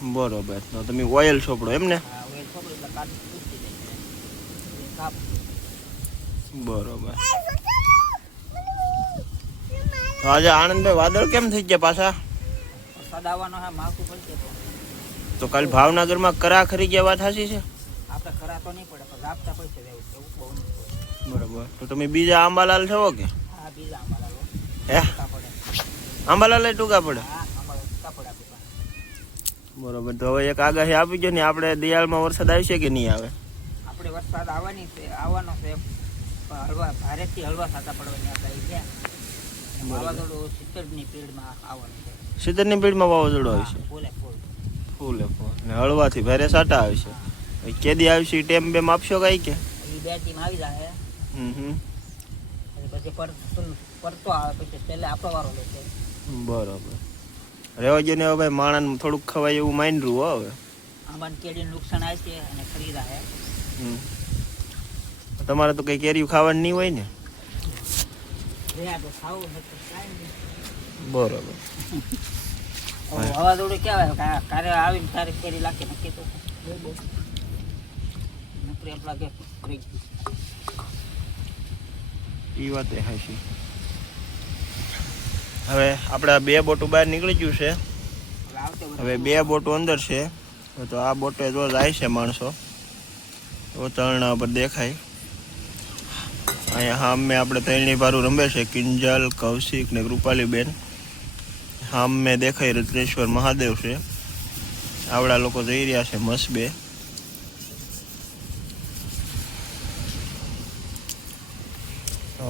બરોબર. તો તમે ઓઇલ સોપડો એમ ને? હા, ઓઇલ સોપડો એટલે કાટ ઉચકી જાય. બરોબર. તો આજે આનંદભાઈ વાદળ કેમ થઈ ગયા પાછા? વરસાદ આવવાનો હા માવઠું પડશે તો કાલ ભાવનગરમાં કરા ખરી ગયા વાત સાચી છે? આપણે કરા તો નહીં પડે પણ રાબતા પૈસે રહેવું એવું બહુ નહીં પડે. બરોબર. તો તમે બીજા આંબાલાલ છો કે? હા, બીજા આંબાલાલ હે પડે. આંબાલાલ ટૂંકા પડે? હા, આંબાલાલ ટૂંકા પડે આપણી પાસે. બરોબર. તો હવે એક આગાહી આપી ગયો ને આપણે દિયાળમાં વરસાદ આવશે કે નહીં આવે? આપણે વરસાદ આવવાનો છે પણ હળવા ભારેથી હળવા છાંટા પડવાની આગાહી છે. વાવાઝોડું 70ની સ્પીડમાં આવવાનું છે. 70ની સ્પીડમાં વાવાઝોડું આવશે? ફૂલે ફૂલ ને હળવાથી ભારે સાટા આવશે. કેદી આવશે ટેમ બેમ આપશો કઈ કે? એ 2 ટીમ આવી જાય. પછી પરતો આવે પછી છેલ્લે આપણો વારો લેશે. બરોબર. રેવા જો ને હવે ભાઈ માણસ થોડુંક ખવાય એવું માંડરું હો હવે. આંબાને કેરીનું નુકસાન આવે છે અને ખરીદા હે. તમારે તો કઈ કેરી ખાવાની નહીં હોય ને? બરોબર. વાવાઝોડું કેવાય કારે આવીને તારે કેરી લાગે નક્કી તો નકરી એમ લાગે એ વાત એ હાશી. હવે આપણે આ 2 બોટું બહાર નીકળી ગયું છે. હવે 2 બોટો અંદર છે. તો આ બોટે જો જાય છે માણસો તો તરણા પર દેખાય. અહીંયા હામે આપણે ત્રણેય ભારું રમે છે. કિંજલ, કૌશિક ને કૃપાલીબેન. હામે દેખાય રત્નેશ્વર મહાદેવ છે. આવડા લોકો જઈ રહ્યા છે મસબે.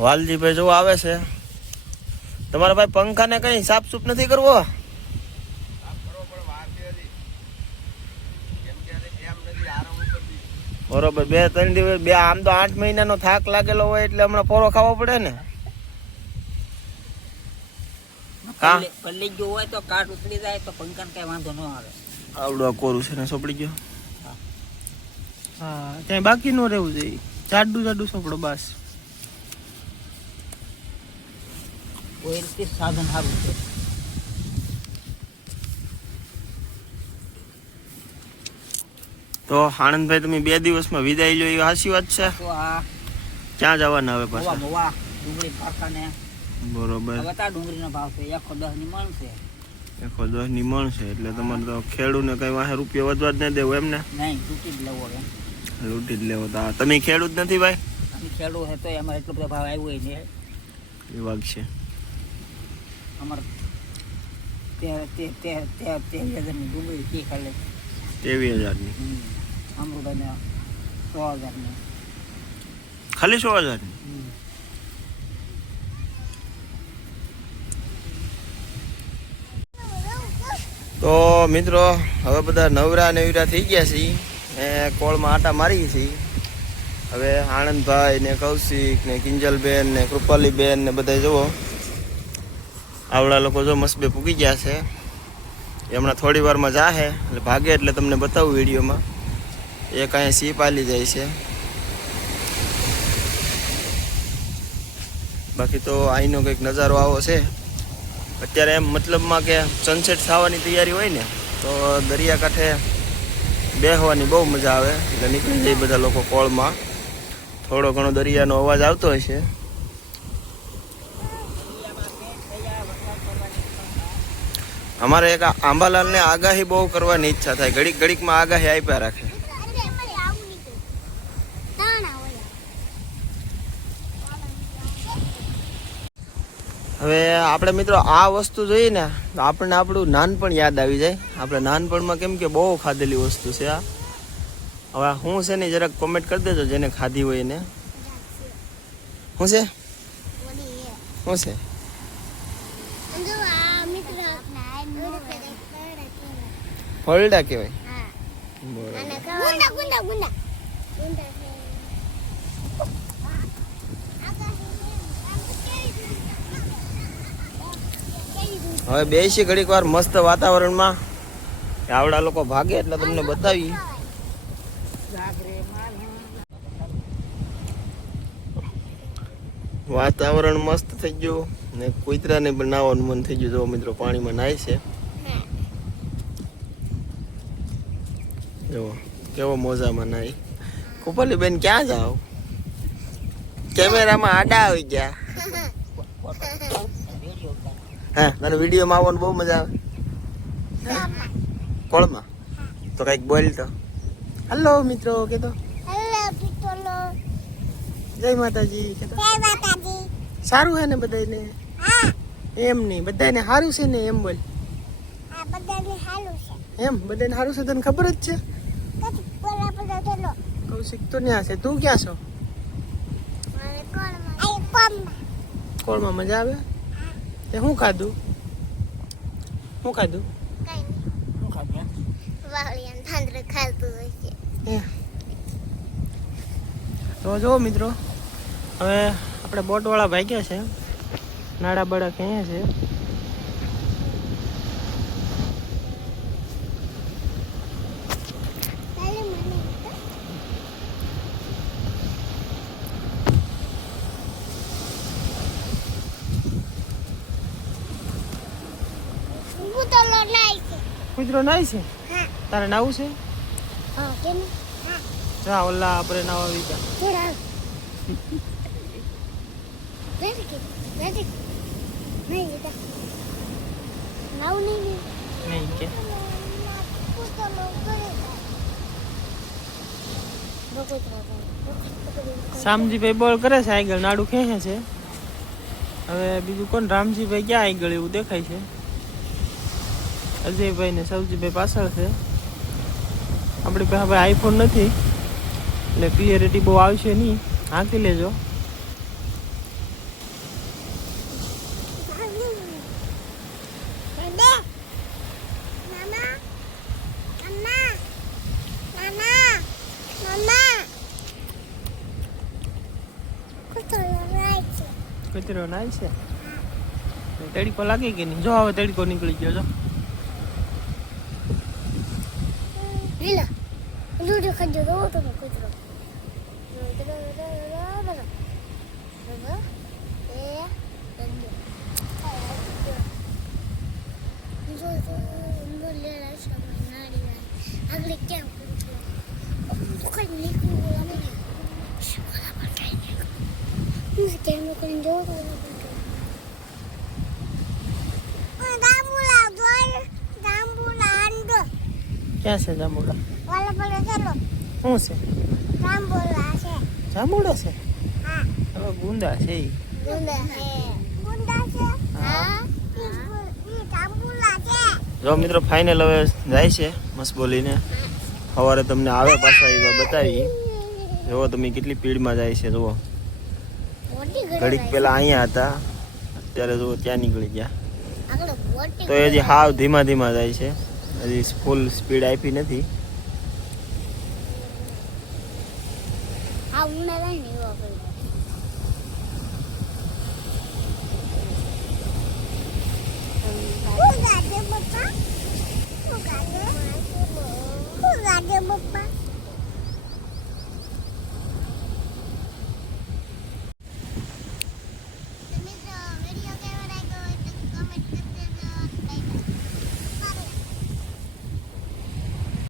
વાલજીભાઈ જો આવે છે. તમારા ભાઈ પંખાને કઈ સાફ સૂફ નથી કરવો? બરોબર. 2-3 દિવસ આમ તો 8 મહિનાનો થાક લાગેલો હોય એટલે હમણાં પોરો ખાવો પડે ને. પલ્લી ગયો હોય તો કાટ ઉતરી જાય તો પંખાને કઈ વાંધો ન આવે. આવડું કોરું છે ને સોપડી ગયો. હા, ત્યાં બાકી ન રહેવું જોઈએ. જાડું સોપડો બસ. કોઈ સાધન સારું છે. તો આનંદભાઈ તમે 2 દિવસમાં વિદાય લો એ સાચી વાત છે? તો આ ક્યાં જવાના હવે પાછા? મોવા ડુંગળી કારખાને. બરોબર. હવે તા ડુંગળીનો ભાવ છે 110 ની મણ છે. 110 ની મણ છે એટલે તમારે તો ખેડૂને કઈ વાહે રૂપિયા વધવા જ ન દેવો એમ ને? નહીં, લૂંટી જ લેવો એમ. લૂંટી જ લેવો. તો તમે ખેડૂત નથી ભાઈ? અમે ખેડૂત હે તો એમાં એટલો બધો ભાવ આવ્યો હોય ને એ વાત છે. અમારે 13,000 ની ડુંગળી કી ખાલે 23,000 ની. અમૃતાને 100,000 ની. ખાલી 100,000 ની? તો મિત્રો હવે બધા નવરા થઈ ગયા છીએ. કોળમાં આટા મારી છીએ. હવે આનંદભાઈ ને કૌશિક ને કિંજલબેન ને કૃપાલીબેન ને બધા જુઓ આવડા લોકો જો મસ્બે પૂગી ગયા છે. એ હમણાં થોડી વારમાં જાહે એટલે ભાગે એટલે તમને બતાવું વિડીયોમાં. એક અહીંયા સીપ આલી જાય છે. બાકી તો અહીંનો કંઈક નજારો આવો છે અત્યારે. એમ મતલબમાં કે સનસેટ થવાની તૈયારી હોય ને તો દરિયાકાંઠે બેસવાની બહુ મજા આવે. એટલે નીકળી જાય બધા લોકો કોળમાં. થોડો ઘણો દરિયાનો અવાજ આવતો હોય છે. અમારે એક આંબાલાલને આગાહી બહુ કરવાની ઈચ્છા થાય. ઘડીકમાં આગાહી આપ્યા રાખે. હવે આપણે મિત્રો આ વસ્તુ જોઈએ ને તો આપણને આપણું નાનપણ યાદ આવી જાય. આપણે નાનપણમાં કેમ કે બહુ ખાધેલી વસ્તુ છે આ. હવે શું છે ને જરાક કોમેન્ટ કરી દેજો જેને ખાધી હોય ને. શું છે? શું છે? ફળડા કહેવાય. હવે બેસી ઘડીક વાર મસ્ત વાતાવરણમાં. આવડા લોકો ભાગે એટલે તમને બતાવી. વાતાવરણ મસ્ત થઈ ગયું ને કુતરાને પણ નાવાનું મન થઈ ગયું. જો મિત્રો પાણીમાં નાય છે. જુઓ કેવો મોજામાં નાઈ. કૃપાલી બેન ક્યાં જાઓ? કેમેરામાં આડા આવી ગયા. રેડિયો હા, તને વિડીયોમાં આવવાનું બહુ મજા આવે. કોળમાં તો કઈક બોલ તો. હલો મિત્રો કે તો. જય માતાજી કે તો. સારું હે ને બધાને? એમ નહીં, બધાને સારું છે ને એમ બોલ. એમ બધાને સારું છે તને ખબર જ છે. કૌશિક તો ન્યા છે, તું ક્યાં છો? કોળમાં મજા આવે? તે શું ખાધું? શું ખાધું? તો જો મિત્રો, હવે આપણે બોટવાળા ભાગ્યા છે, નાડા બડા ક્યાં છે. કૂતરો નાય છે? તારે નાવું છે? જા ઓલા આપણે નાવા આવી ગયા. નહીં કે શામજીભાઈ બોલ કરે છે, આગળ નાડું ખેંચે છે. હવે બીજું કોણ? રામજીભાઈ ક્યાં આગળ એવું દેખાય છે. અજયભાઈ ને સૌજીભાઈ પાછળ છે. આપણી પાસે હવે આઈફોન નથી એટલે ક્લિયરિટી બહુ આવશે નહીં. હાંકી લેજો. કચરો નાય છે. તડકો લાગે કે નહીં? જો હવે તડકો નીકળી ગયો. જો ક્યાં છે જાંબુડા? શું છે? જાંબુડા છે? હવે ગુંદા છે ઈ. જો મિત્રો ફાઇનલ હવે જાય છે મસ્ત બોલીને. સવારે તમને આવે પાછા એવા બતાવી. જુઓ તમે કેટલી સ્પીડમાં જાય છે. જુઓ ઘડીક પેલા અહીંયા હતા, અત્યારે જુઓ ત્યાં નીકળી ગયા. તો એ હજી હાવ ધીમા ધીમા જાય છે, હજી ફૂલ સ્પીડ આપી નથી. આ ઉના લાઈને એવા